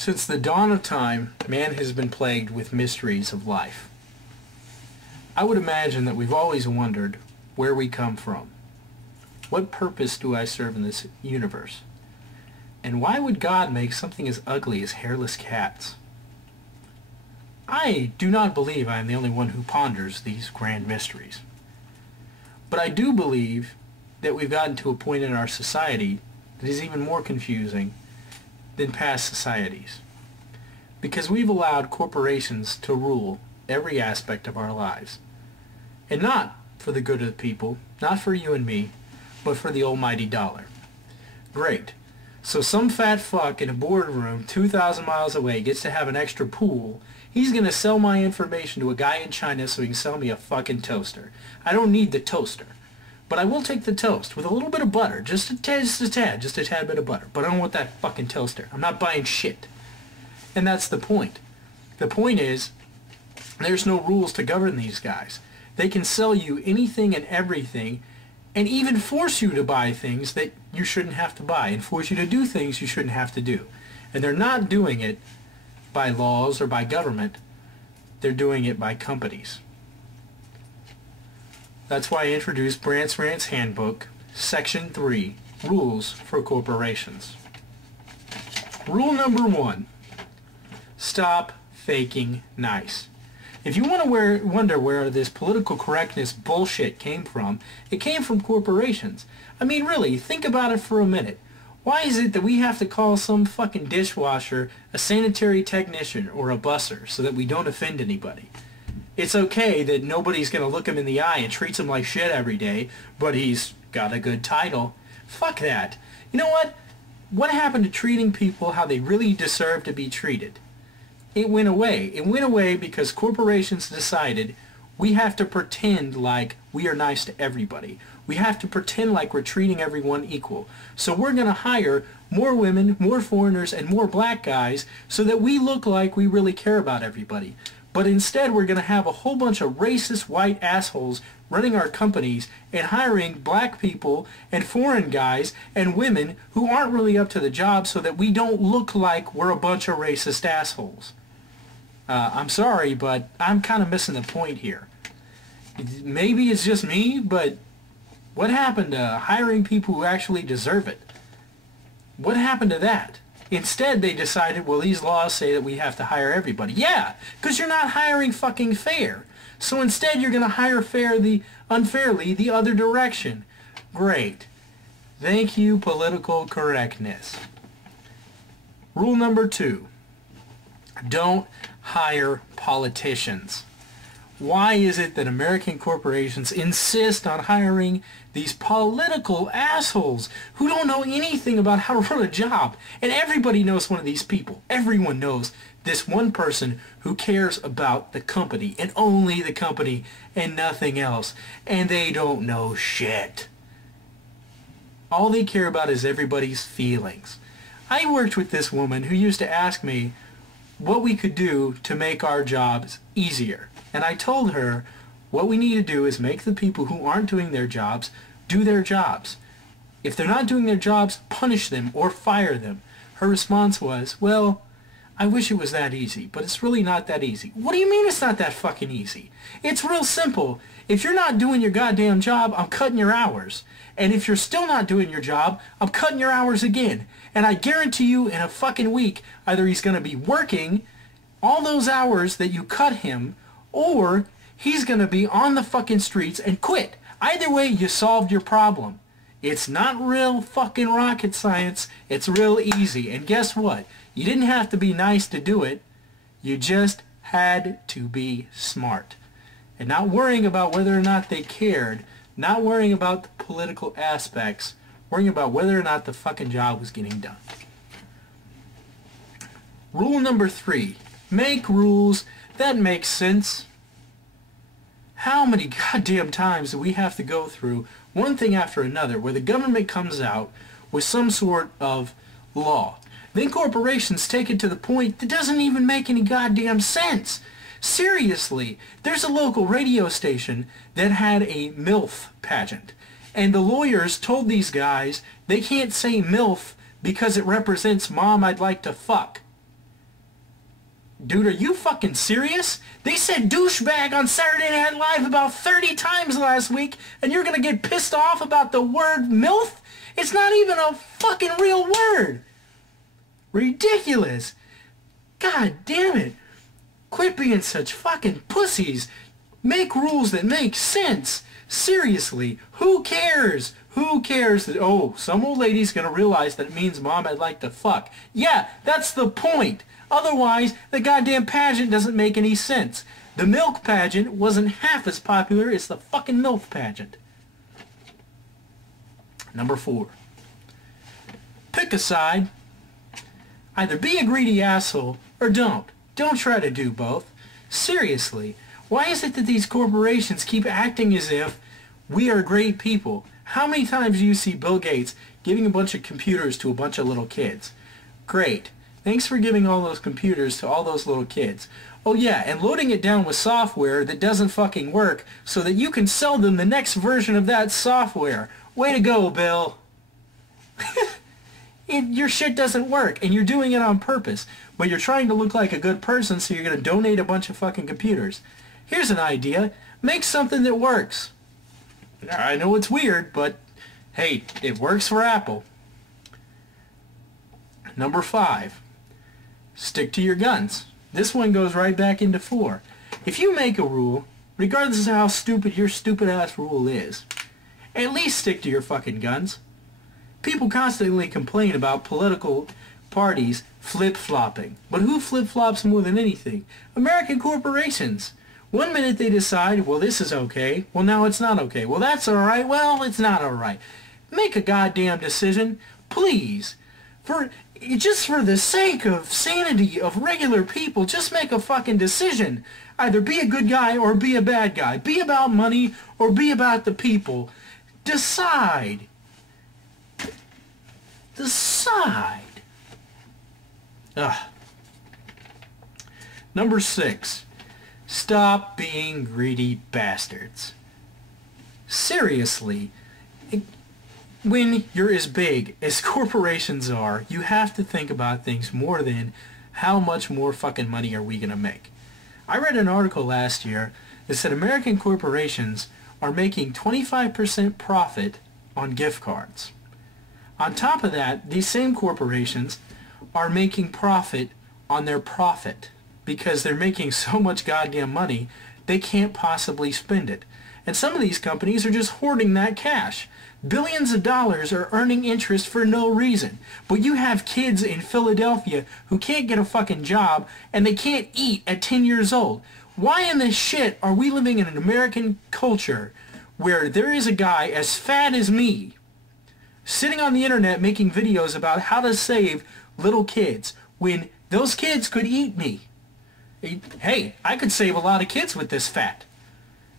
Since the dawn of time, man has been plagued with mysteries of life. I would imagine that we've always wondered where we come from. What purpose do I serve in this universe? And why would God make something as ugly as hairless cats? I do not believe I am the only one who ponders these grand mysteries. But I do believe that we've gotten to a point in our society that is even more confusing than past societies, because we've allowed corporations to rule every aspect of our lives, and not for the good of the people, not for you and me, but for the almighty dollar. Great. So some fat fuck in a boardroom 2,000 miles away gets to have an extra pool. He's going to sell my information to a guy in China so he can sell me a fucking toaster. I don't need the toaster. But I will take the toast with a little bit of butter, just a tad bit of butter. But I don't want that fucking toaster. I'm not buying shit. And that's the point. The point is, there's no rules to govern these guys. They can sell you anything and everything, and even force you to buy things that you shouldn't have to buy, and force you to do things you shouldn't have to do. And they're not doing it by laws or by government. They're doing it by companies. That's why I introduced Brandts Rants Handbook, Section 3, Rules for Corporations. Rule number 1, stop faking nice. If you want to wonder where this political correctness bullshit came from, it came from corporations. I mean, really, think about it for a minute. Why is it that we have to call some fucking dishwasher a sanitary technician or a busser so that we don't offend anybody? It's okay that nobody's going to look him in the eye and treats him like shit every day, but he's got a good title. Fuck that. You know what? What happened to treating people how they really deserve to be treated? It went away. It went away because corporations decided we have to pretend like we are nice to everybody. We have to pretend like we're treating everyone equal. So we're going to hire more women, more foreigners, and more black guys so that we look like we really care about everybody. But instead we're going to have a whole bunch of racist white assholes running our companies and hiring black people and foreign guys and women who aren't really up to the job so that we don't look like we're a bunch of racist assholes. I'm sorry, but I'm kind of missing the point here. Maybe it's just me, but what happened to hiring people who actually deserve it? What happened to that? Instead, they decided, well, these laws say that we have to hire everybody. Yeah, because you're not hiring fucking fair. So instead, you're going to hire unfairly the other direction. Great. Thank you, political correctness. Rule number 2. Don't hire politicians. Why is it that American corporations insist on hiring these political assholes who don't know anything about how to run a job? And everybody knows one of these people. Everyone knows this one person who cares about the company and only the company and nothing else. And they don't know shit. All they care about is everybody's feelings. I worked with this woman who used to ask me what we could do to make our jobs easier. And I told her what we need to do is make the people who aren't doing their jobs do their jobs. If they're not doing their jobs, punish them or fire them. Her response was, well, I wish it was that easy, but it's really not that easy. What do you mean it's not that fucking easy? It's real simple. If you're not doing your goddamn job, I'm cutting your hours. And if you're still not doing your job, I'm cutting your hours again. And I guarantee you in a fucking week, either he's going to be working all those hours that you cut him, or he's going to be on the fucking streets and quit. Either way, you solved your problem. It's not real fucking rocket science. It's real easy. And guess what? You didn't have to be nice to do it. You just had to be smart. And not worrying about whether or not they cared, not worrying about the political aspects, worrying about whether or not the fucking job was getting done. Rule number 3. Make rules that make sense. How many goddamn times do we have to go through one thing after another where the government comes out with some sort of law? Then corporations take it to the point that doesn't even make any goddamn sense. Seriously, there's a local radio station that had a MILF pageant, and the lawyers told these guys they can't say MILF because it represents Mom I'd like to fuck. Dude, are you fucking serious? They said douchebag on Saturday Night Live about 30 times last week, and you're gonna get pissed off about the word MILF? It's not even a fucking real word. Ridiculous. God damn it. Quit being such fucking pussies. Make rules that make sense. Seriously, who cares? Who cares that, oh, some old lady's gonna realize that it means mom I'd like to fuck. Yeah, that's the point. Otherwise, the goddamn pageant doesn't make any sense. The milk pageant wasn't half as popular as the fucking MILF pageant. Number 4. Pick a side. Either be a greedy asshole or don't. Don't try to do both. Seriously, why is it that these corporations keep acting as if we are great people? How many times do you see Bill Gates giving a bunch of computers to a bunch of little kids? Great. Thanks for giving all those computers to all those little kids. Oh yeah, and loading it down with software that doesn't fucking work so that you can sell them the next version of that software. Way to go, Bill. Your shit doesn't work, and you're doing it on purpose. But you're trying to look like a good person, so you're going to donate a bunch of fucking computers. Here's an idea. Make something that works. I know it's weird, but hey, it works for Apple. Number 5. Stick to your guns. This one goes right back into 4. If you make a rule, regardless of how stupid your stupid-ass rule is, at least stick to your fucking guns. People constantly complain about political parties flip-flopping. But who flip-flops more than anything? American corporations. One minute they decide, well, this is okay. Well, now it's not okay. Well, that's alright. Well, it's not alright. Make a goddamn decision. Please. Just for the sake of sanity of regular people, just make a fucking decision. Either be a good guy or be a bad guy. Be about money or be about the people. Decide. Decide. Ugh. Number 6. Stop being greedy bastards. Seriously. When you're as big as corporations are, you have to think about things more than how much more fucking money are we going to make. I read an article last year that said American corporations are making 25% profit on gift cards. On top of that, these same corporations are making profit on their profit because they're making so much goddamn money they can't possibly spend it. And some of these companies are just hoarding that cash. Billions of dollars are earning interest for no reason. But you have kids in Philadelphia who can't get a fucking job and they can't eat at 10 years old. Why in the shit are we living in an American culture where there is a guy as fat as me sitting on the internet making videos about how to save little kids when those kids could eat me? Hey, I could save a lot of kids with this fat.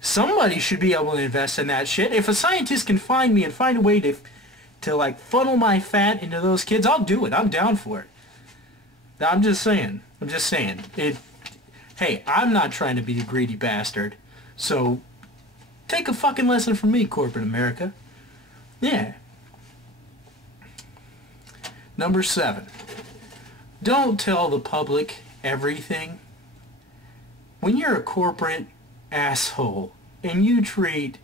Somebody should be able to invest in that shit. If a scientist can find me and find a way to like funnel my fat into those kids, I'll do it. I'm down for it. I'm just saying. Hey, I'm not trying to be a greedy bastard. So take a fucking lesson from me, corporate America. Yeah. Number 7. Don't tell the public everything. When you're a corporate asshole and you treat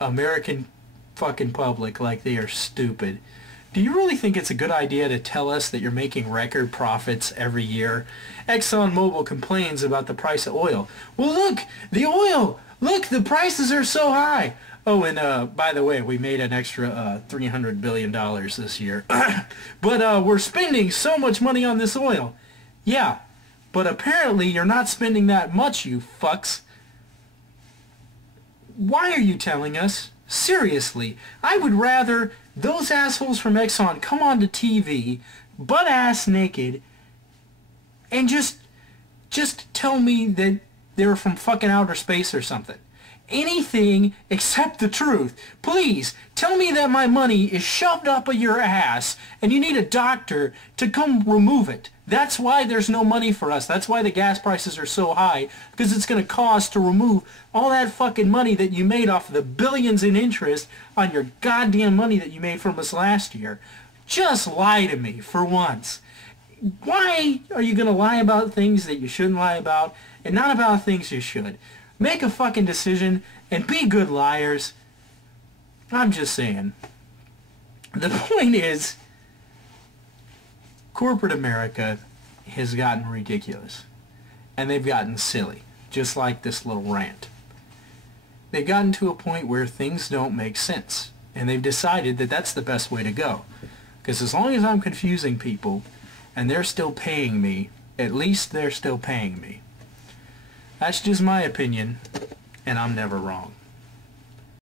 American fucking public like they are stupid, do you really think it's a good idea to tell us that you're making record profits every year? ExxonMobil complains about the price of oil. Well, look, the prices are so high. Oh, and by the way, we made an extra $300 billion this year. But we're spending so much money on this oil. Yeah, but apparently you're not spending that much, you fucks. Why are you telling us? Seriously, I would rather those assholes from Exxon come onto TV, butt-ass naked, and just tell me that they're from fucking outer space or something. Anything except the truth. Please, tell me that my money is shoved up your ass and you need a doctor to come remove it. That's why there's no money for us. That's why the gas prices are so high, because it's going to cost to remove all that fucking money that you made off of the billions in interest on your goddamn money that you made from us last year. Just lie to me for once. why are you going to lie about things that you shouldn't lie about and not about things you should? Make a fucking decision and be good liars. I'm just saying. The point is, corporate America has gotten ridiculous. And they've gotten silly. Just like this little rant. They've gotten to a point where things don't make sense. And they've decided that that's the best way to go. Because as long as I'm confusing people, and they're still paying me, at least they're still paying me. That's just my opinion, and I'm never wrong.